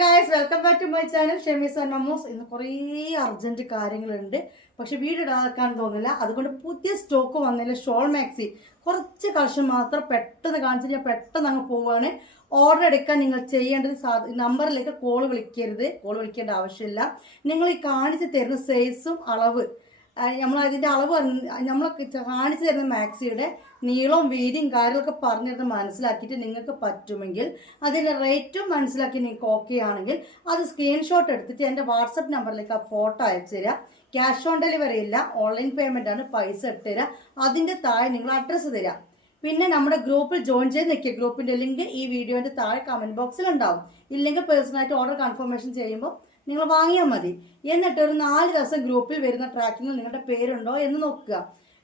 Guys, welcome back to my channel Shemees and Mammoos. ഇന്ന് കുറേ urgent കാര്യങ്ങളുണ്ട്, പക്ഷെ വീഡിയോ ഇടാക്കാൻ തോന്നില്ല. അതുകൊണ്ട് പുതിയ സ്റ്റോക്ക് വന്നില്ല. ഷോൾ മാക്സി കുറച്ച് കളക്ഷൻ മാത്രം പെട്ടെന്ന് കാണിച്ചു ഞാൻ പെട്ടെന്ന് അങ്ങ് പോവുകയാണ്. ഓർഡർ എടുക്കാൻ നിങ്ങൾ ചെയ്യേണ്ടത് നമ്പറിലേക്ക് കോൾ വിളിക്കേണ്ട ആവശ്യമില്ല. നിങ്ങൾ ഈ കാണിച്ച് തരുന്ന സൈസും അളവ് നമ്മൾ അതിൻ്റെ അളവ് നമ്മൾ കാണിച്ചു തരുന്ന മാക്സിയുടെ നീളവും വീതിയും കാര്യങ്ങളൊക്കെ പറഞ്ഞിരുന്ന് മനസ്സിലാക്കിയിട്ട് നിങ്ങൾക്ക് പറ്റുമെങ്കിൽ അതിൻ്റെ റേറ്റും മനസ്സിലാക്കി നിങ്ങൾക്ക് ഓക്കെ ആണെങ്കിൽ അത് സ്ക്രീൻഷോട്ട് എടുത്തിട്ട് എൻ്റെ വാട്സപ്പ് നമ്പറിലേക്ക് ആ ഫോട്ടോ അയച്ചു തരിക. ക്യാഷ് ഓൺ ഡെലിവറി ഇല്ല, ഓൺലൈൻ പേയ്മെൻ്റ് ആണ്. പൈസ ഇട്ട് തരിക. അതിൻ്റെ താഴെ നിങ്ങൾ അഡ്രസ്സ് തരിക. പിന്നെ നമ്മുടെ ഗ്രൂപ്പിൽ ജോയിൻ ചെയ്ത് നിൽക്കുക. ഗ്രൂപ്പിൻ്റെ ലിങ്ക് ഈ വീഡിയോൻ്റെ താഴെ കമൻറ്റ് ബോക്സിൽ ഉണ്ടാവും. ഇല്ലെങ്കിൽ പേഴ്സണലായിട്ട് ഓർഡർ കൺഫർമേഷൻ ചെയ്യുമ്പോൾ നിങ്ങൾ വാങ്ങിയാൽ മതി. എന്നിട്ട് ഒരു 4 ദിവസം ഗ്രൂപ്പിൽ വരുന്ന ട്രാക്കിങ്ങിൽ നിങ്ങളുടെ പേരുണ്ടോ എന്ന് നോക്കുക.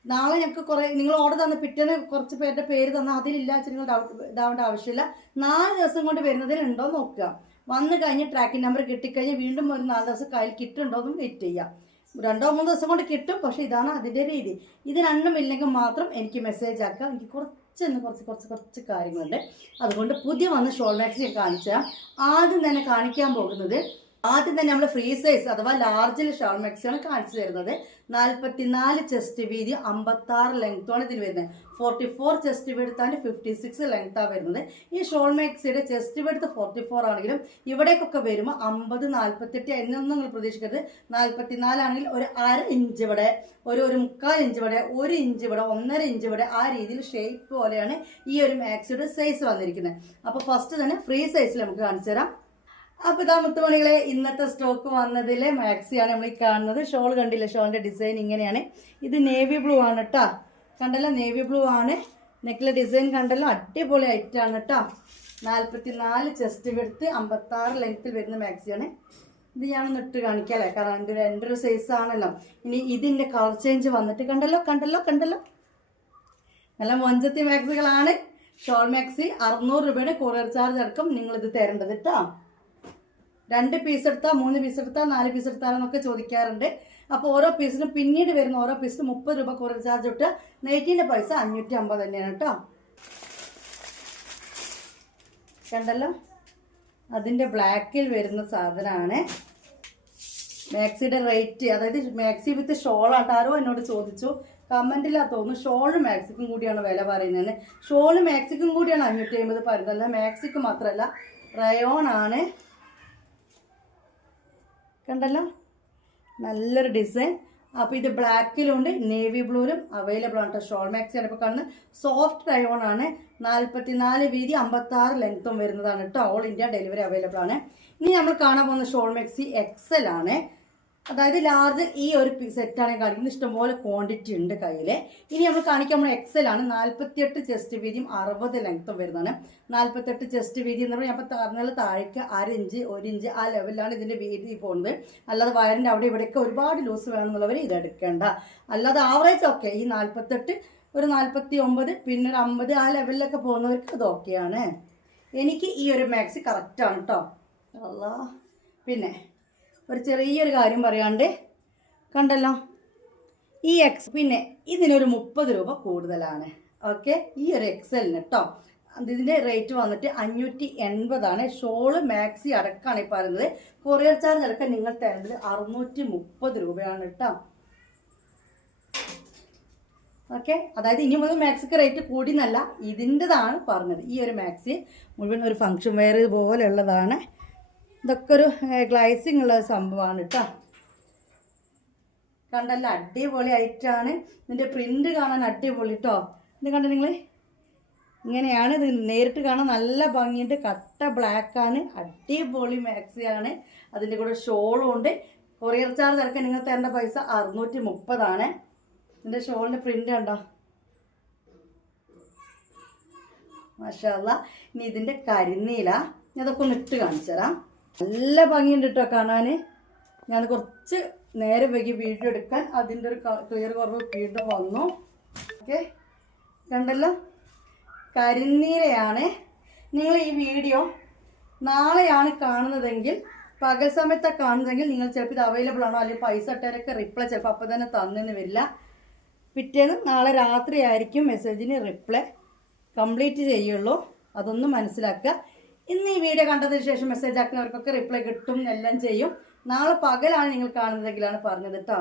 നാളെ ഞങ്ങൾക്ക് നിങ്ങൾ ഓർഡർ തന്ന പിറ്റേന്ന് കുറച്ച് പേരുടെ പേര് തന്നാൽ അതിലില്ല നിങ്ങൾ ഇതാവേണ്ട ആവശ്യമില്ല. 4 ദിവസം കൊണ്ട് വരുന്നതിൽ ഉണ്ടോ നോക്കുക. വന്നു കഴിഞ്ഞ് ട്രാക്കിംഗ് നമ്പർ കിട്ടിക്കഴിഞ്ഞാൽ വീണ്ടും ഒരു 4 ദിവസം കയ്യിൽ കിട്ടുണ്ടോ എന്നും വെയിറ്റ് ചെയ്യാം. 2-3 ദിവസം കൊണ്ട് കിട്ടും, പക്ഷെ ഇതാണ് അതിൻ്റെ രീതി. ഇത് രണ്ടും ഇല്ലെങ്കിൽ മാത്രം എനിക്ക് മെസ്സേജ് ആക്കുക. എനിക്ക് കുറച്ച് കാര്യങ്ങളുണ്ട്. അതുകൊണ്ട് പുതിയ വന്ന ഷോൾ മാക്സി കാണിച്ചാൽ ആദ്യം തന്നെ നമ്മൾ ഫ്രീ സൈസ് അഥവാ ലാർജിൽ ഷോൾ മാക്സിയാണ് കാണിച്ചു തരുന്നത്. 44 ചെസ്റ്റ് വീതി, 56 ലെങ്ത്താണ് ഇതിന് വരുന്നത്. 44 ചെസ്റ്റ് വെടുത്താണ്, 56 ലെങ്ത്താണ് വരുന്നത്. ഈ ഷോൾ മാക്സിയുടെ ചെസ്റ്റ് വെടുത്ത് 44 ആണെങ്കിലും ഇവിടേക്കൊക്കെ വരുമ്പോൾ 50, 48 എന്നൊന്നും നിങ്ങൾ പ്രതീക്ഷിക്കരുത്. 44 ആണെങ്കിൽ ഒരു 1/2 ഇഞ്ച് ഇവിടെ, ഒരു 1/4 ഇഞ്ച് ഇവിടെ, 1 ഇഞ്ച് ഇവിടെ, 1.5 ഇഞ്ച് ഇവിടെ, ആ രീതിയിൽ ഷേപ്പ് പോലെയാണ് ഈ ഒരു മാക്സിയുടെ സൈസ് വന്നിരിക്കുന്നത്. അപ്പോൾ ഫസ്റ്റ് തന്നെ ഫ്രീ സൈസിൽ നമുക്ക് കാണിച്ചു തരാം. അപ്പോൾ ഇതാ മുത്തുമണികളെ, ഇന്നത്തെ സ്റ്റോക്ക് വന്നതിലെ മാക്സിയാണ് നമ്മൾ ഈ കാണുന്നത്. ഷോൾ കണ്ടില്ല, ഷോളിൻ്റെ ഡിസൈൻ ഇങ്ങനെയാണ്. ഇത് നേവി ബ്ലൂ ആണ് കേട്ടോ, കണ്ടല്ലോ, നേവി ബ്ലൂ ആണ്. നെക്കിലെ ഡിസൈൻ കണ്ടല്ലോ, അടിപൊളി ഐറ്റാണ് കേട്ടോ. 44 ചെസ്റ്റ് വെടുത്ത്, 56 ലെങ്ത്തിൽ വരുന്ന മാക്സിയാണ്. ഇത് ഞാനൊന്ന് ഇട്ട് കാണിക്കാം അല്ലേ, കാരണം എൻ്റെ ഒരു സൈസ് ആണല്ലോ. ഇനി ഇതിൻ്റെ കളർ ചേഞ്ച് വന്നിട്ട് കണ്ടല്ലോ നല്ല മൊഞ്ചത്തി മാക്സികളാണ്. ഷോൾ മാക്സി 600 രൂപയുടെ കൊറിയർ ചാർജ് അടക്കം നിങ്ങളിത് തരേണ്ടത് കേട്ടോ. 2 പീസ് എടുത്താൽ, 3 പീസ് എടുത്താൽ, 4 പീസ് എടുത്താലെന്നൊക്കെ ചോദിക്കാറുണ്ട്. അപ്പോൾ ഓരോ പീസിനും പിന്നീട് വരുന്ന ഓരോ പീസിനും 30 രൂപ കൊറിയർ ചാർജ് ഇട്ട് നെയ്റ്റിൻ്റെ പൈസ 550 തന്നെയാണ് കേട്ടോ. കണ്ടല്ലോ, അതിൻ്റെ ബ്ലാക്കിൽ വരുന്ന സാധനമാണ് മാക്സിയുടെ റേറ്റ്. അതായത് മാക്സി വിത്ത് ഷോളാണ്. ആരോ എന്നോട് ചോദിച്ചു കമൻറ്റിലാ തോന്നുന്നു, ഷോള് മാക്സിക്കും കൂടിയാണ് വില പറയുന്നത്. ഷോള് മാക്സിക്കും കൂടിയാണ് 550 പറയുന്നത്, മാക്സിക്ക് മാത്രമല്ല, റയോൺ ആണ്. കണ്ടല്ലോ, നല്ലൊരു ഡിസൈൻ. അപ്പോൾ ഇത് ബ്ലാക്കിലുണ്ട്, നേവി ബ്ലൂവിലും അവൈലബിൾ ആണ് കേട്ടോ. ഷോൾ മാക്സിയാണ് ഇപ്പോൾ കാണുന്നത്. സോഫ്റ്റ് റയോൺ ആണ്. 44 വീതി, 56 ലെങ്ത്തും വരുന്നതാണ് കേട്ടോ. ഓൾ ഇന്ത്യ ഡെലിവറി അവൈലബിൾ ആണ്. ഇനി നമ്മൾ കാണാൻ പോകുന്ന ഷോൾ മാക്സി എക്സൽ ആണ്. അതായത് ലാർജ് ഈ ഒരു സെറ്റാണ് കാണിക്കുന്നത്. ഇഷ്ടംപോലെ ക്വാണ്ടിറ്റി ഉണ്ട് കയ്യിൽ. ഇനി നമ്മൾ കാണിക്കാൻ നമ്മൾ എക്സൽ ആണ്. 48 ചെസ്റ്റ് വീതിയും, 60 ലെങ്ത്തും വരുന്നതാണ്. 48 ചെസ്റ്റ് വീതി എന്ന് പറഞ്ഞാൽ അപ്പോൾ പറഞ്ഞാൽ താഴേക്ക് 1/2 ഇഞ്ച്, 1 ഇഞ്ച് ആ ലെവലിലാണ് ഇതിൻ്റെ വീതി പോകുന്നത്. അല്ലാതെ വയറിൻ്റെ അവിടെ ഇവിടെയൊക്കെ ഒരുപാട് ലൂസ് വേണമെന്നുള്ളവർ ഇതെടുക്കേണ്ട. അല്ലാതെ ആവറേജ് ഓക്കെ, ഈ 48, ഒരു 49, പിന്നെ ഒരു 50 ആ ലെവലിലൊക്കെ പോകുന്നവർക്ക് ഇത് ഓക്കെയാണ്. എനിക്ക് ഈ ഒരു മാക്സി കറക്റ്റാണ് കേട്ടോ. അല്ലാ, പിന്നെ ഒരു ചെറിയൊരു കാര്യം പറയാണ്ട്, കണ്ടല്ലോ ഈ പിന്നെ ഇതിനൊരു 30 രൂപ കൂടുതലാണ്. ഓക്കെ, ഈ ഒരു എക്സലിന് കേട്ടോ. ഇതിൻ്റെ റേറ്റ് വന്നിട്ട് 580 ആണ്. ഷോള് മാക്സി അടക്കമാണ് ഈ പറയുന്നത്. കൊറിയർ ചാർജ് അടക്കം നിങ്ങൾ തരേണ്ടത് 630 രൂപയാണ് കേട്ടോ. ഓക്കെ, അതായത് ഇനി മുതൽ മാക്സിക്ക് റേറ്റ് കൂടി എന്നല്ല, ഇതിൻ്റെതാണ് പറഞ്ഞത്. ഈ ഒരു മാക്സി മുഴുവൻ ഒരു ഫങ്ഷൻ വെയർ പോലെയുള്ളതാണ്. ഇതൊക്കെ ഒരു ഗ്ലൈസിങ് ഉള്ള സംഭവമാണ് കേട്ടോ. കണ്ടല്ല, അടിപൊളി ആയിട്ടാണ്. ഇതിൻ്റെ പ്രിന്റ് കാണാൻ അടിപൊളി കേട്ടോ. ഇത് കണ്ട നിങ്ങൾ, ഇങ്ങനെയാണ് ഇത് നേരിട്ട് കാണാൻ നല്ല ഭംഗിയുണ്ട്. കട്ട ബ്ലാക്കാണ്, അടിപൊളി മാക്സിയാണ്. അതിൻ്റെ കൂടെ ഷോളും ഉണ്ട്. കൊറിയർ ചാർജ് അടക്കം നിങ്ങൾ തരേണ്ട പൈസ 630 ആണ്. ഇതിൻ്റെ ഷോളിൻ്റെ പ്രിന്റ് കണ്ടോ, മാഷാ അല്ലാ. ഇനി ഇതിൻ്റെ കരിനീല ഞാനതൊക്കെ ഒന്ന് ഇട്ട് കാണിച്ചു തരാം. നല്ല ഭംഗിയുണ്ട് കേട്ടോ കാണാൻ. ഞാൻ കുറച്ച് നേരെ വൈകി വീഡിയോ എടുക്കാൻ, അതിൻ്റെ ഒരു ക്ലിയർ കുറവ് വീണ്ടും വന്നു. ഓക്കെ, കണ്ടല്ലോ, കരിനീലയാണ്. നിങ്ങൾ ഈ വീഡിയോ നാളെയാണ് കാണുന്നതെങ്കിൽ, പകൽ സമയത്താണ് കാണുന്നതെങ്കിൽ നിങ്ങൾ ചിലപ്പോൾ ഇത് അവൈലബിൾ ആണോ, അല്ലെങ്കിൽ പൈസ ഇട്ടവരൊക്കെ റിപ്ലൈ ചിലപ്പോൾ അപ്പം തന്നെ തന്നെന്ന് വരില്ല. പിറ്റേന്ന് നാളെ രാത്രി ആയിരിക്കും മെസ്സേജിന് റിപ്ലൈ കംപ്ലീറ്റ് ചെയ്യുള്ളൂ. അതൊന്നും മനസ്സിലാക്കുക. ഇന്ന് ഈ വീഡിയോ കണ്ടതിന് ശേഷം മെസ്സേജ് ആക്കുന്നവർക്കൊക്കെ റിപ്ലൈ കിട്ടും, എല്ലാം ചെയ്യും. നാളെ പകലാണ് നിങ്ങൾ കാണുന്നതെങ്കിലാണ് പറഞ്ഞത് കേട്ടോ.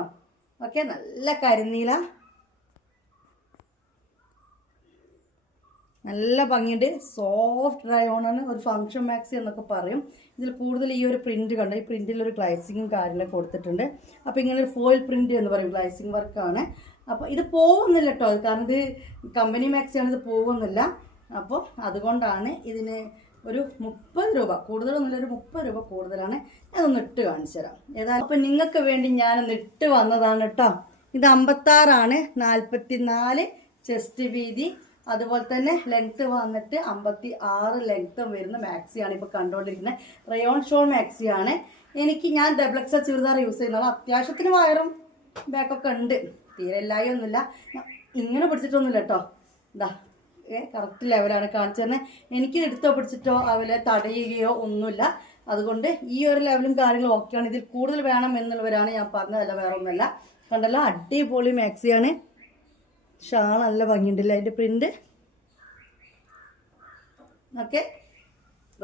ഓക്കെ, നല്ല കരിനീല, നല്ല ഭംഗിയുണ്ട്. സോഫ്റ്റ് റയോണാണ്, ഒരു ഫങ്ഷൻ മാക്സി എന്നൊക്കെ പറയും. ഇതിൽ കൂടുതൽ ഈ ഒരു പ്രിന്റ് കണ്ട, ഈ പ്രിന്റിൽ ഒരു ഗ്ലൈസിങ്ങും കാര്യങ്ങളൊക്കെ കൊടുത്തിട്ടുണ്ട്. അപ്പോൾ ഇങ്ങനെ ഒരു ഫോയിൽ പ്രിന്റ് എന്ന് പറയും, ഗ്ലൈസിങ് വർക്കാണ്. അപ്പോൾ ഇത് പോകുന്നില്ല കേട്ടോ, കാരണം ഇത് കമ്പനി മാക്സിയാണ്, ഇത് പോകുന്നില്ല. അപ്പോൾ അതുകൊണ്ടാണ് ഇതിന് ഒരു 30 രൂപ കൂടുതലൊന്നുമില്ല, ഒരു 30 രൂപ കൂടുതലാണ്. അതൊന്ന് ഇട്ട് കാണിച്ചു തരാം ഏതായാലും. അപ്പം നിങ്ങൾക്ക് വേണ്ടി ഞാനൊന്ന് ഇട്ട് വന്നതാണ് കേട്ടോ. ഇത് 56 44 ചെസ്റ്റ് വീതി, അതുപോലെ തന്നെ ലെങ്ത്ത് വന്നിട്ട് 56 ലെങ്ത്തും വരുന്ന മാക്സിയാണ് ഇപ്പോൾ കണ്ടുകൊണ്ടിരിക്കുന്നത്. റയോൺ ഷോൾ മാക്സിയാണ്. ഞാൻ ഡബിൾ എക്സൽ ചുരിദാർ യൂസ് ചെയ്യുന്നത്, അത്യാവശ്യത്തിന് വയറും ബാക്കൊക്കെ ഉണ്ട്, തീരെ എല്ലായൊന്നുമില്ല. ഇങ്ങനെ പിടിച്ചിട്ടൊന്നുമില്ല കേട്ടോ. ഇതാ കറക്റ്റ് ലെവലാണ് കാണിച്ചു തന്നെ. എനിക്ക് എടുത്തോ പിടിച്ചിട്ടോ അവലെ തടയുകയോ ഒന്നുമില്ല. അതുകൊണ്ട് ഈ ഒരു ലെവലും കാര്യങ്ങളും ഓക്കെയാണ്. ഇതിൽ കൂടുതൽ വേണം എന്നുള്ളവരാണ് ഞാൻ പറഞ്ഞതല്ല, വേറെ ഒന്നുമല്ല. കണ്ടല്ലോ, അടിപൊളി മാക്സിയാണ്. ഷാൾ നല്ല ഭംഗിയുണ്ടല്ലേ അതിൻ്റെ പ്രിന്റ്. ഓക്കെ,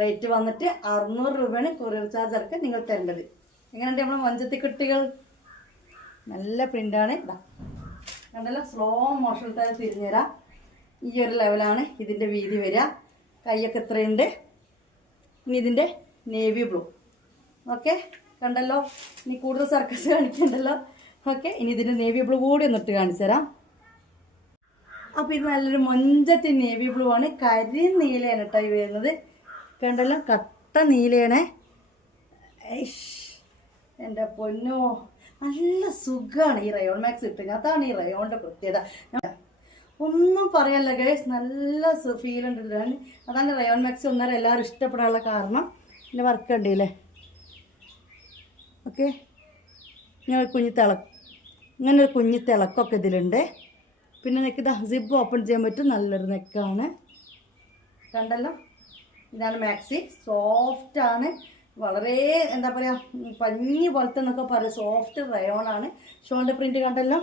റേറ്റ് വന്നിട്ട് 600 രൂപയാണ് കൊറിയർ ചാർജ് ഇറക്കാൻ നിങ്ങൾ തരേണ്ടത്. എങ്ങനെയുണ്ട് നമ്മളെ മഞ്ചത്തി കുട്ടികൾ? നല്ല പ്രിന്റാണ്. ഇതാ കണ്ടല്ലോ, സ്ലോ മോഷനിൽ തന്നെ തിരിഞ്ഞുതരാം. ഈ ഒരു ലെവലാണ് ഇതിൻ്റെ വീതി വരിക. കൈയൊക്കെ എത്രയുണ്ട്. ഇനി ഇതിൻ്റെ നേവി ബ്ലൂ. ഓക്കെ, കണ്ടല്ലോ, ഇനി കൂടുതൽ സർക്കസ് കാണിക്കണ്ടല്ലോ. ഓക്കെ, ഇനി ഇതിൻ്റെ നേവി ബ്ലൂ കൂടി ഒന്നിട്ട് കാണിച്ചു തരാം. അപ്പോൾ ഇത് നല്ലൊരു മൊഞ്ചത്തി നേവി ബ്ലൂ ആണ്, കരി നീലയാണ് കേട്ടോ ഈ വരുന്നത്. കണ്ടല്ലോ, കട്ട നീലയാണ്. എൻ്റെ പൊന്നോ, നല്ല സുഖമാണ് ഈ റയോൺ മാക്സ് ഇട്ട്. അതാണ് ഈ റയോണിൻ്റെ പ്രത്യേകത. ഒന്നും പറയാനില്ല ഗൈസ്, നല്ല ഫീൽ ഉണ്ട്. അതാണ് റയോൺ മാക്സ് ഒന്നര എല്ലാവരും ഇഷ്ടപ്പെടാനുള്ള കാരണം. എൻ്റെ വർക്ക് ഉണ്ടല്ലേ. ഓക്കെ, ഇങ്ങനെ ഒരു കുഞ്ഞ് തിളക്കൊക്കെ ഇതിലുണ്ട്. പിന്നെ നെക്ക് സിബ് ഓപ്പൺ ചെയ്യാൻ പറ്റും, നല്ലൊരു നെക്കാണ്. കണ്ടല്ലോ, ഇതാണ് മാക്സി. സോഫ്റ്റാണ്, വളരെ എന്താ പറയുക, പഞ്ഞി പോലത്തെ എന്നൊക്കെ പറയും. സോഫ്റ്റ് റയോണാണ്. ഷോൾഡർ പ്രിൻറ്റ് കണ്ടല്ലോ,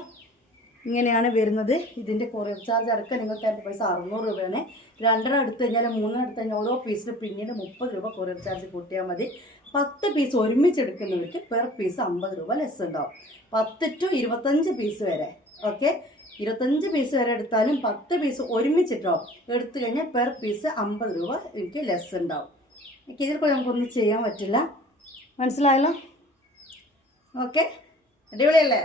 ഇങ്ങനെയാണ് വരുന്നത്. ഇതിൻ്റെ കൊറിയർ ചാർജ് ഇറക്കാൻ നിങ്ങൾക്ക് അതിൻ്റെ പൈസ 600 രൂപയാണ്. 2 എടുത്തു കഴിഞ്ഞാൽ 3 എടുത്തു കഴിഞ്ഞാൽ ഓരോ പീസിന് പിന്നീട് 30 രൂപ കൊറിയർ ചാർജ് കൂട്ടിയാൽ മതി. 10 പീസ് ഒരുമിച്ചെടുക്കുന്നവർക്ക് പെർ പീസ് 50 രൂപ ലെസ് ഉണ്ടാവും. 10 to 25 പീസ് വരെ. ഓക്കെ, 25 പീസ് വരെ എടുത്താലും 10 പീസ് ഒരുമിച്ചിട്ടോ എടുത്തു കഴിഞ്ഞാൽ പെർ പീസ് 50 രൂപ എനിക്ക് ലെസ് ഉണ്ടാവും. എനിക്ക് ഇതിൽ കൂടെ നമുക്കൊന്നും ചെയ്യാൻ പറ്റില്ല. മനസ്സിലായല്ലോ? ഓക്കെ, അടിപൊളിയല്ലേ?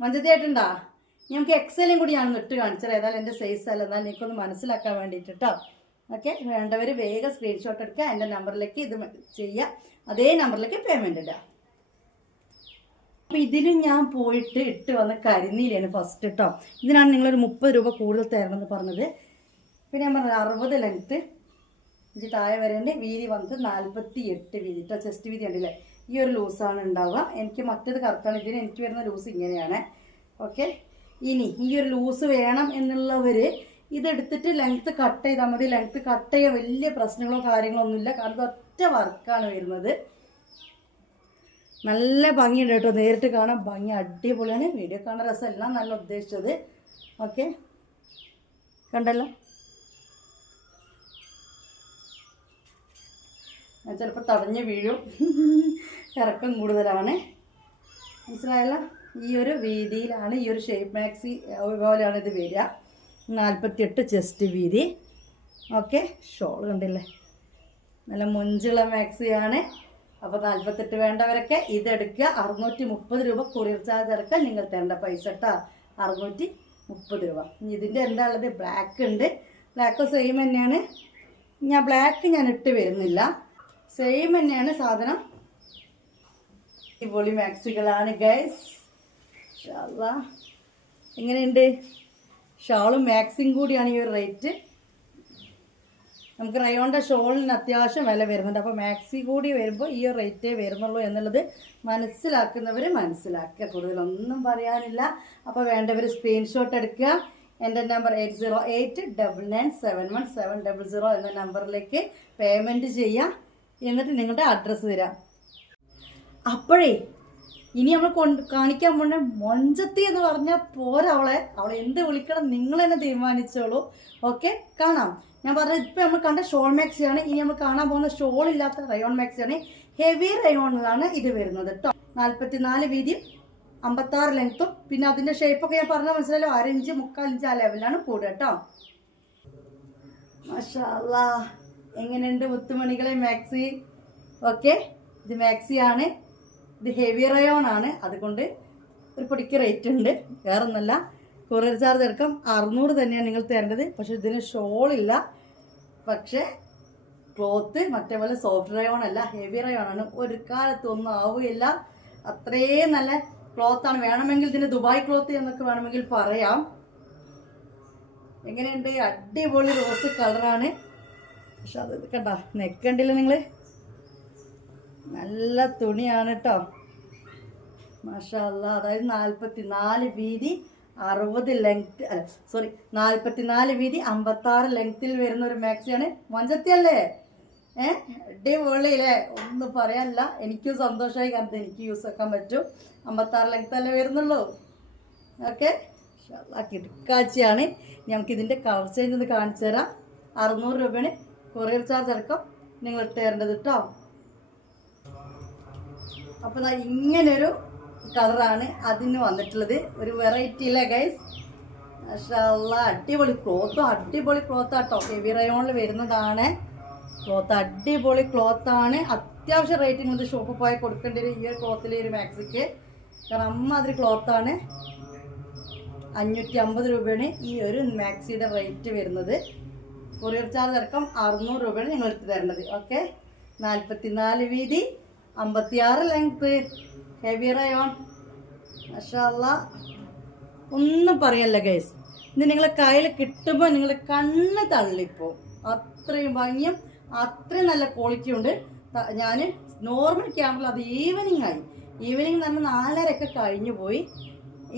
മഞ്ചത്തിയായിട്ടുണ്ടോ? ഞങ്ങൾക്ക് എക്സലും കൂടി ഞാൻ ഇട്ട് കാണിച്ചത്. ഏതായാലും എൻ്റെ സൈസ് അല്ല, എന്നാൽ എനിക്കൊന്ന് മനസ്സിലാക്കാൻ വേണ്ടിയിട്ട് കേട്ടോ. ഓക്കെ, വേണ്ടവർ വേഗം സ്ക്രീൻഷോട്ട് എടുക്കുക, എൻ്റെ നമ്പറിലേക്ക് ഇത് ചെയ്യുക, അതേ നമ്പറിലേക്ക് പേയ്മെൻറ്റ് ഇടുക. അപ്പോൾ ഇതിലും ഞാൻ പോയിട്ട് ഇട്ട് വന്ന കരിനീലയാണ് ഫസ്റ്റ് കേട്ടോ. ഇതിനാണ് നിങ്ങളൊരു 30 രൂപ കൂടുതൽ തരണമെന്ന് പറഞ്ഞത്. പിന്നെ ഞാൻ പറഞ്ഞത് 60 ലെങ്ത്ത്, ഇത് താഴെ വരേണ്ട വീതി വന്നിട്ട് 48 വീതി കേട്ടോ. ചെസ്റ്റ് വീതി ഉണ്ടല്ലേ, ഈ ഒരു ലൂസാണ് ഉണ്ടാവുക. എനിക്ക് മറ്റേത് കറക്റ്റാണ്. ഇതിന് എനിക്ക് വരുന്ന ലൂസ് ഇങ്ങനെയാണ്. ഓക്കെ, ഇനി ഈ ഒരു ലൂസ് വേണം എന്നുള്ളവർ ഇതെടുത്തിട്ട് ലെങ്ത്ത് കട്ട് ചെയ്താൽ മതി. ലെങ്ത്ത് കട്ട് ചെയ്യാൻ വലിയ പ്രശ്നങ്ങളോ കാര്യങ്ങളോ ഒന്നുമില്ല, കാരണം ഒറ്റ വർക്കാണ് വരുന്നത്. നല്ല ഭംഗിയുണ്ട് കേട്ടോ, നേരിട്ട് കാണാൻ ഭംഗി അടിപൊളിയാണ്. വീഡിയോ കാണാൻ രസമല്ല, നല്ല ഉദ്ദേശിച്ചത്. ഓക്കെ, കണ്ടല്ലോ, ഞാൻ ചിലപ്പോൾ തടഞ്ഞ് വീഴും, ഇറക്കം കൂടുതലാണ്. മനസ്സിലായല്ലോ? ഈ ഒരു വീതിയിലാണ്, ഈ ഒരു ഷേപ്പ് മാക്സി പോലെയാണ് ഇത് വരിക. 48 ചെസ്റ്റ് വീതി. ഓക്കെ, ഷോൾ കണ്ടില്ലേ, നല്ല മൊഞ്ചുള്ള മാക്സിയാണ്. അപ്പോൾ 48 വേണ്ടവരൊക്കെ ഇതെടുക്കുക. 630 രൂപ കൊറിയർ ചാർജ് ഇറക്കാൻ നിങ്ങൾ തരേണ്ട പൈസ കേട്ടോ, 630 രൂപ. ഇതിൻ്റെ എന്താ ഉള്ളത്? ബ്ലാക്ക് ഉണ്ട്. ബ്ലാക്ക് സെയിം തന്നെയാണ്. ബ്ലാക്ക് ഞാൻ ഇട്ട് വരുന്നില്ല, സെയിം തന്നെയാണ് സാധനം. അടിപൊളി മാക്സികളാണ് ഗൈസ്. എങ്ങനെയുണ്ട്? ഷാളും മാക്സിയും കൂടിയാണ് ഈ ഒരു റേറ്റ്. നമുക്ക് റയോണിൻ്റെ ഷോളിന് അത്യാവശ്യം വില വരുന്നുണ്ട്. അപ്പോൾ മാക്സി കൂടി വരുമ്പോൾ ഈ ഒരു റേറ്റേ വരുന്നുള്ളൂ എന്നുള്ളത് മനസ്സിലാക്കുന്നവർ മനസ്സിലാക്കുക. കൂടുതലൊന്നും പറയാനില്ല. അപ്പോൾ വേണ്ടവർ സ്ക്രീൻഷോട്ട് എടുക്കുക. എൻ്റെ നമ്പർ 8089971700 എന്ന നമ്പറിലേക്ക് പേയ്മെൻറ്റ് ചെയ്യുക. എന്നിട്ട് നിങ്ങളുടെ അഡ്രസ്സ് തരാം. അപ്പോഴേ ഇനി നമ്മൾ കാണിക്കാൻ പോണ മൊഞ്ചത്തി എന്ന് പറഞ്ഞാൽ പോരാ, അവളെ എന്ത് വിളിക്കണം നിങ്ങൾ തന്നെ തീരുമാനിച്ചോളൂ. ഓക്കെ, കാണാം. ഞാൻ പറഞ്ഞത് ഇപ്പം നമ്മൾ കണ്ട ഷോൾ മാക്സിയാണ്. ഇനി നമ്മൾ കാണാൻ പോകുന്ന ഷോൾ ഇല്ലാത്ത റയോൺ മാക്സിയാണ്. ഹെവി റയോണിലാണ് ഇത് വരുന്നത് കേട്ടോ. 44 വീതി 56 ലെങ്ത്തും. പിന്നെ അതിന്റെ ഷേപ്പൊക്കെ ഞാൻ പറഞ്ഞാൽ മനസ്സിലായല്ലോ, 1 ഇഞ്ച് 3/4 ഇഞ്ച് ആ ലെവലിലാണ് കൂടുക കേട്ടോ. മാഷാ അല്ലാ, എങ്ങനെയുണ്ട് മുത്തുമണികളെ മാക്സി? ഓക്കെ, ഇത് മാക്സിയാണ്. ഇത് ഹെവി റയോൺ ആണ്, അതുകൊണ്ട് ഒരു പൊടിക്ക് റേറ്റ് ഉണ്ട്. വേറെ ഒന്നല്ല, കൊറിയർ ചാർജ് എടുക്കാം 600 തന്നെയാണ് നിങ്ങൾ തരേണ്ടത്. പക്ഷെ ഇതിന് ഷോളില്ല. പക്ഷെ ക്ലോത്ത് മറ്റേ പോലെ സോഫ്റ്റ് റയോൺ അല്ല, ഹെവി റയോൺ ആണ്. ഒരു കാലത്തൊന്നും ആവുകയില്ല, അത്രയും നല്ല ക്ലോത്താണ്. വേണമെങ്കിൽ ഇതിന് ദുബായ് ക്ലോത്ത് എന്നൊക്കെ വേണമെങ്കിൽ പറയാം. എങ്ങനെയുണ്ട്? അടിപൊളി റോസ് കളറാണ്. പക്ഷെ അത് കണ്ട നെക്കണ്ടില്ല നിങ്ങൾ, നല്ല തുണിയാണ് കേട്ടോ. മാഷാ അല്ലാ. അതായത് 44 വീതി 60 ലെങ്ത്, അല്ല സോറി 44 വീതി 56 ലെങ്ത്തിൽ വരുന്ന ഒരു മാക്സിയാണ്. മൊഞ്ചത്തിയല്ലേ? അടിപൊളിയില്ലേ? ഒന്നും പറയാനില്ല. എനിക്കും സന്തോഷമായി, കാരണം എനിക്ക് യൂസ് ആക്കാൻ പറ്റും. 56 ലെങ്ത് അല്ലേ വരുന്നുള്ളൂ. ഓക്കെ, കിടക്കാച്ചിയാണ്. നമുക്ക് ഇതിൻ്റെ കളർ ചേഞ്ച് ഒന്ന് കാണിച്ചു തരാം. 600 രൂപയാണ് കൊറിയർ ചാർജ് അടക്കം നിങ്ങൾ ഇട്ട് തരേണ്ടത് കേട്ടോ. അപ്പോൾ ഇങ്ങനൊരു കളറാണ് അതിന് വന്നിട്ടുള്ളത്. ഒരു വെറൈറ്റി ഇല്ലേ ഗൈസ്? മാഷാ അല്ലാ, അടിപൊളി ക്ലോത്തും അടിപൊളി ക്ലോത്താട്ടോ. ഹെവി റയോണിൽ വരുന്നതാണ് ക്ലോത്ത്. അടിപൊളി ക്ലോത്താണ്. അത്യാവശ്യം റേറ്റിംഗ് ഉണ്ട്. ഷോപ്പിൽ പോയാൽ കൊടുക്കേണ്ടി വരും ഈ ഒരു ക്ലോത്തിൽ, ഒരു മാക്സിക്ക്. കാരണം അമ്മാതിരി ക്ലോത്താണ്. 550 രൂപയാണ് ഈ ഒരു മാക്സിയുടെ റേറ്റ് വരുന്നത്. കൊറിയർ ചാർജ് അടക്കം 600 രൂപയാണ് നിങ്ങൾ എടുത്ത് തരേണ്ടത്. ഓക്കെ, 44 വീതി 56 ലെങ്ത് ഹെവി റയോൺ. മാഷാ അല്ലാ, ഒന്നും പറയല്ല ഗൈസ്. ഇത് നിങ്ങളെ കയ്യിൽ കിട്ടുമ്പോൾ നിങ്ങളുടെ കണ്ണ് തള്ളിപ്പോ. അത്രയും ഭംഗിയും അത്രയും നല്ല ക്വാളിറ്റി ഉണ്ട്. ഞാൻ നോർമൽ ക്യാമറ അത് ഈവനിങ് ആയി. ഈവനിങ് നമ്മൾ 4:30 കഴിഞ്ഞു പോയി.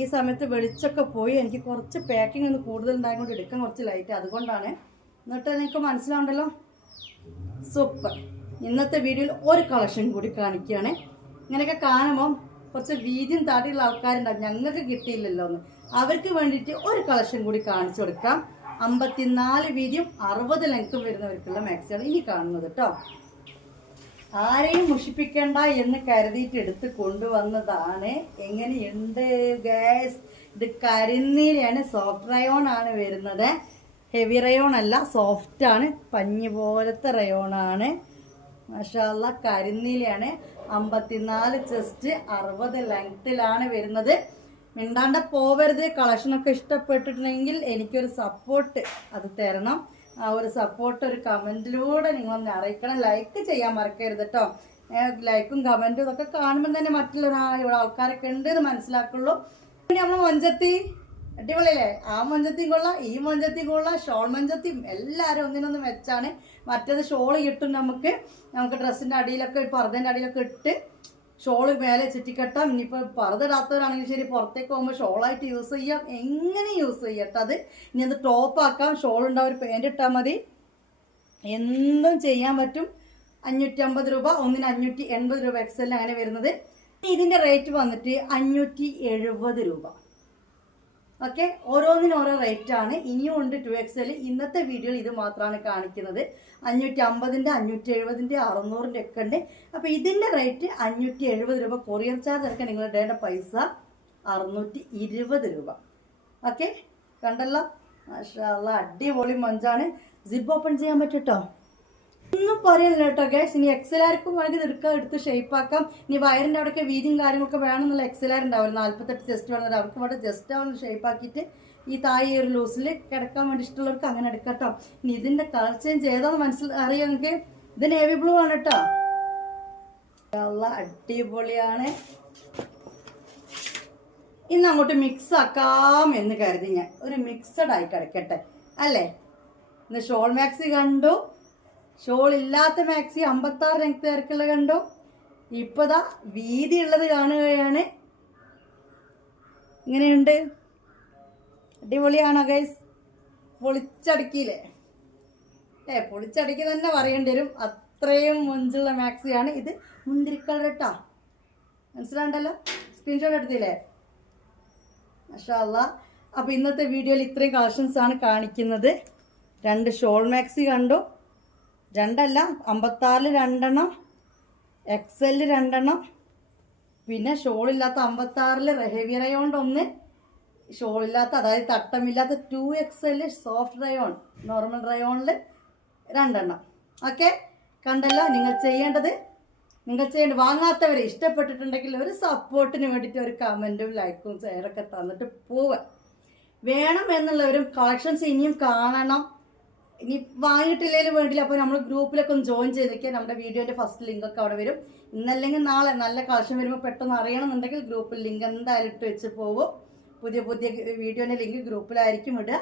ഈ സമയത്ത് വെളിച്ചൊക്കെ പോയി. എനിക്ക് കുറച്ച് പാക്കിംഗ് ഒന്ന് കൂടുതൽ ഉണ്ടായതുകൊണ്ട് എടുക്കാൻ കുറച്ച് ലൈറ്റ്, അതുകൊണ്ടാണ്. എന്നിട്ട് നിങ്ങൾക്ക് മനസ്സിലാവുണ്ടല്ലോ. സൂപ്പർ. ഇന്നത്തെ വീഡിയോയിൽ ഒരു കളക്ഷൻ കൂടി കാണിക്കുകയാണ്. ഇങ്ങനെയൊക്കെ കാണുമ്പം കുറച്ച് വീതിയും താടിയുള്ള ആൾക്കാരുണ്ടാവും, ഞങ്ങൾക്ക് കിട്ടിയില്ലല്ലോ എന്ന്. അവർക്ക് വേണ്ടിയിട്ട് ഒരു കളക്ഷൻ കൂടി കാണിച്ചു കൊടുക്കാം. 54 വീതിയും 60 ലെങ്ത്തും വരുന്നവർക്കുള്ള മാക്സിയാണ് ഇനി കാണുന്നത് കേട്ടോ. ആരെയും മുഷിപ്പിക്കണ്ട എന്ന് കരുതിയിട്ട് എടുത്ത് കൊണ്ടുവന്നതാണ്. എങ്ങനെയുണ്ട് ഗൈസ്? ഇത് കരിനീലയാണ്, സോഫ്റ്റ് റയോൺ ആണ് വരുന്നത്. ഹെവി റയോൺ അല്ല, സോഫ്റ്റ് ആണ്, പഞ്ഞി പോലത്തെ റയോൺ ആണ്. മാഷാ അല്ലാ, കരിനീലയാണ്. 54 ചെസ്റ്റ് 60 ലെങ്ത്തിലാണ് വരുന്നത്. മിണ്ടാണ്ട പോവരുത്. കളക്ഷനൊക്കെ ഇഷ്ടപ്പെട്ടിട്ടുണ്ടെങ്കിൽ എനിക്കൊരു സപ്പോർട്ട് അത് തരണം. ആ ഒരു സപ്പോർട്ട് ഒരു കമൻറ്റിലൂടെ നിങ്ങളൊന്ന് അറിയിക്കണം. ലൈക്ക് ചെയ്യാൻ മറക്കരുത് കേട്ടോ. ലൈക്കും കമൻറ്റും ഇതൊക്കെ കാണുമ്പോൾ തന്നെ മറ്റുള്ള ആൾക്കാരൊക്കെ ഉണ്ട് എന്ന് മനസ്സിലാക്കുള്ളൂ. പിന്നെ നമ്മൾ മൊഞ്ചത്തി അടിപൊളിയല്ലേ? ആ മൊഞ്ചത്തിയും കൊള്ളാം, ഈ മൊഞ്ചത്തിയും കൊള്ളാം, ഷോൾ മൊഞ്ചത്തിയും എല്ലാവരും ഒന്നിനൊന്ന് മെച്ചാണ്. മറ്റേത് ഷോള് കിട്ടും നമുക്ക് ഡ്രസ്സിൻ്റെ അടിയിലൊക്കെ പർദ്ദൻ്റെ അടിയിലൊക്കെ ഇട്ട് ഷോള് മേലെ ചുറ്റിക്കെട്ടാം. ഇനിയിപ്പോൾ പർദ്ദ ഇടാത്തവരാണെങ്കിൽ ശരി, പുറത്തേക്ക് പോകുമ്പോൾ ഷോളായിട്ട് യൂസ് ചെയ്യാം. എങ്ങനെ യൂസ് ചെയ്യട്ടെ അത്. ഇനി അത് ടോപ്പാക്കാം. ഷോൾ ഉണ്ടാവും, ഒരു പാൻറ് ഇട്ടാൽ മതി, എന്തും ചെയ്യാൻ പറ്റും. 550 രൂപ, ഒന്നിന് 580 രൂപ എക്സലിന് അങ്ങനെ വരുന്നത്. ഇതിൻ്റെ റേറ്റ് വന്നിട്ട് 570 രൂപ. ഓക്കെ, ഓരോന്നിനും ഓരോ റേറ്റ് ആണ്. ഇനിയും ഉണ്ട് 2XL. ഇന്നത്തെ വീഡിയോയിൽ ഇത് മാത്രമാണ് കാണിക്കുന്നത്. 550-ന്റെ 570-ന്റെ 600-ന്റെ ഒക്കെ ഉണ്ട്. അപ്പോൾ ഇതിൻ്റെ റേറ്റ് 570 രൂപ. കൊറിയർ ചാർജ് ഒക്കെ നിങ്ങൾ ഇടേണ്ട പൈസ 620 രൂപ. ഓക്കെ, കണ്ടല്ലോ? മാഷാ അല്ലാ, അടിപൊളി മഞ്ചാണ്. സിബ് ഓപ്പൺ ചെയ്യാൻ പറ്റും കേട്ടോ. ഒന്നും പറയല്ല കേട്ടോ ഗൈസ്. ഇനി XL-ആർക്കും വേണമെങ്കിൽ എടുത്ത് ഷേപ്പാക്കാം. ഇനി വയറിൻ്റെ അവിടെയൊക്കെ വീതിയും കാര്യങ്ങളൊക്കെ വേണമെന്നുള്ള XL-ആർ ഉണ്ടാവും. 48 ചെസ്റ്റ് വേണമെങ്കിൽ അവർക്ക് ഇവിടെ ജസ്റ്റ് അവൻ ഷേപ്പാക്കിയിട്ട് ഈ താഴെ ഒരു ലൂസിൽ കിടക്കാൻ വേണ്ടി ഇഷ്ടമുള്ളവർക്ക് അങ്ങനെ എടുക്കാം കേട്ടോ. ഇനി ഇതിൻ്റെ കളർ ചേഞ്ച് ഏതാണെന്ന് അറിയാം നിങ്ങൾക്ക്. ഇത് നേവി ബ്ലൂ ആണ് കേട്ടോ. അടിപൊളിയാണ്. ഇന്ന് അങ്ങോട്ട് മിക്സ് ആക്കാം എന്ന് കരുതി ഞാൻ. ഒരു മിക്സഡ് ആയി കിടക്കട്ടെ അല്ലേ? ഇന്ന് ഷോൾ മാക്സി കണ്ടു, ഷോൾ ഇല്ലാത്ത മാക്സി 56 ലെങ്ത്തുകാർക്കുള്ള കണ്ടു. ഇപ്പതാ വീതി ഉള്ളത് കാണുകയാണ്. ഇങ്ങനെയുണ്ട്? അടിപൊളിയാണോ ഗൈസ്? പൊളിച്ചടുക്കിയില്ലേ? പൊളിച്ചടുക്കി തന്നെ പറയേണ്ടി വരും. അത്രയും മൊഞ്ചുള്ള മാക്സിയാണ് ഇത്. മുന്തിരി കളർ കേട്ടോ, മനസ്സിലാണ്ടല്ലോ? സ്ക്രീൻഷോട്ട് എടുത്തില്ലേ? മാഷാ അല്ലാ. അപ്പോൾ ഇന്നത്തെ വീഡിയോയിൽ ഇത്രയും കളക്ഷൻസ് ആണ് കാണിക്കുന്നത്. 2 ഷോൾ മാക്സി കണ്ടു, 2 അല്ല 56 2 XL 2, പിന്നെ ഷോളില്ലാത്ത 56 ഹെവി റയോണ്ട് 1, ഷോളില്ലാത്ത അതായത് തട്ടമില്ലാത്ത 2XL സോഫ്റ്റ് റയോൺ നോർമൽ റയോണിൽ 2. ഓക്കെ, കണ്ടല്ലോ? നിങ്ങൾ ചെയ്യേണ്ടത് വാങ്ങാത്തവരെ ഇഷ്ടപ്പെട്ടിട്ടുണ്ടെങ്കിൽ ഒരു സപ്പോർട്ടിന് വേണ്ടിയിട്ട് ഒരു കമൻറ്റും ലൈക്കും ഷെയറൊക്കെ തന്നിട്ട് പോവുക. വേണം എന്നുള്ളവരും കളക്ഷൻസ് ഇനിയും കാണണം, ഇനി വാങ്ങിയിട്ടില്ലെങ്കിലും വേണ്ടില്ല. അപ്പോൾ നമ്മൾ ഗ്രൂപ്പിലൊക്കെ ഒന്ന് ജോയിൻ ചെയ്തിരിക്കുക. നമ്മുടെ വീഡിയോൻ്റെ ഫസ്റ്റ് ലിങ്കൊക്കെ അവിടെ വരും. ഇന്നല്ലെങ്കിൽ നാളെ നല്ല കളക്ഷൻ വരുമ്പോൾ പെട്ടെന്ന് അറിയണമെന്നുണ്ടെങ്കിൽ ഗ്രൂപ്പിൽ ലിങ്ക് എന്തായാലും ഇട്ട് വെച്ച് പോകും. പുതിയ വീഡിയോൻ്റെ ലിങ്ക് ഗ്രൂപ്പിലായിരിക്കും ഇടുക.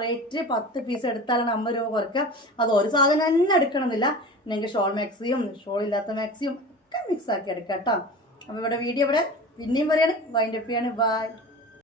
റേറ്റ് 10 പീസ് എടുത്താലാണ് 50 രൂപ കുറയ്ക്കുക. അത് ഒരു സാധനം തന്നെ എടുക്കണമെന്നില്ല. നിങ്ങൾക്ക് ഷോൾ മാക്സിയും ഷോൾ ഇല്ലാത്ത മാക്സിയും ഒക്കെ മിക്സ് ആക്കി എടുക്കാം കേട്ടോ. അപ്പോൾ ഇവിടെ വീഡിയോ പിന്നെയും പറയാണ്, വൈൻഡപ്പ് ചെയ്യാണ്. ബൈ.